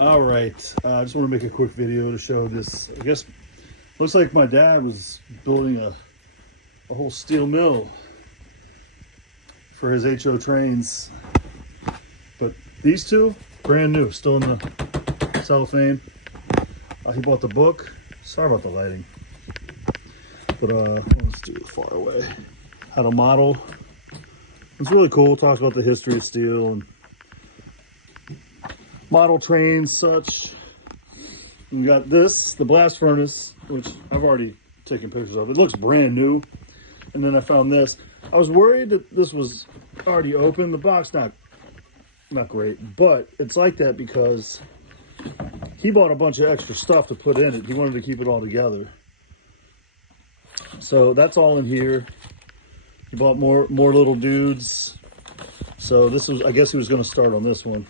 All right, I just want to make a quick video to show this. I guess looks like my dad was building a whole steel mill for his HO trains. But these two, brand new, still in the cellophane. He bought the book. Sorry about the lighting. But let's do it far away. How to model. It's really cool. It talks about the history of steel and model trains, such. We got this, the blast furnace, which I've already taken pictures of. It looks brand new. And then I found this. I was worried that this was already open. The box not great, but it's like that because he bought a bunch of extra stuff to put in it. He wanted to keep it all together. So that's all in here. He bought more little dudes. So this was, I guess he was going to start on this one.